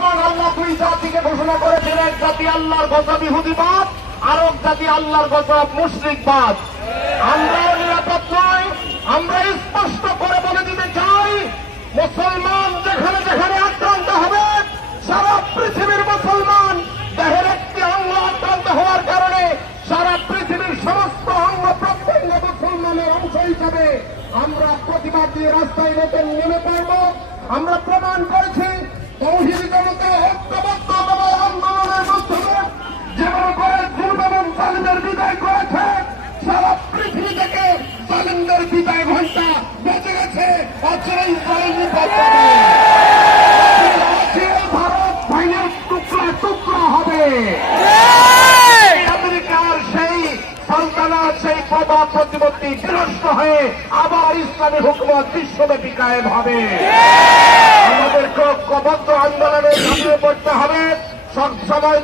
আসমান আল্লাহ দুই জাতিকে ঘোষণা করেছেন, এক জাতি আল্লাহর গজব ইহুদিবাদ, আর এক জাতি আল্লাহর গজব মুশরিকবাদ। আমরাও নিরাপদ নয়। আমরা স্পষ্ট করে বলে দিতে চাই, মুসলমান যেখানে যেখানে আক্রান্ত হবে, সারা পৃথিবীর মুসলমান দেহের একটি অঙ্গ আক্রান্ত হওয়ার কারণে সারা পৃথিবীর সমস্ত অঙ্গ প্রত্যঙ্গ মুসলমানের অংশ হিসাবে আমরা প্রতিবাদ দিয়ে রাস্তায় নতুন নেমে পড়ব। আমরা প্রমাণ করেছি তৌহিদি জনতা ঐক্যবদ্ধভাবে আন্দোলনের মাধ্যমে যেভাবে করে জুলুম এবং জালিমের বিদায় করেছে, সারা পৃথিবী থেকে জালিমদের বিদায় ঘন্টা বেজে গেছে। অচিরে ইসরায়েল নিপাত হবে, অচিরে ভারত ভাইয়ের টুকরা টুকরা হবে। আমেরিকার সেই সালতানাত, সেই প্রভাব প্রতিপত্তি বিনষ্ট হয়ে আবার ইসলামী হুকুমত বিশ্বব্যাপী কায়েম হবে। আমাদের ঐক্যবদ্ধ আন্দোলনে ঝাঁপিয়ে পড়তে হবে। সব সময়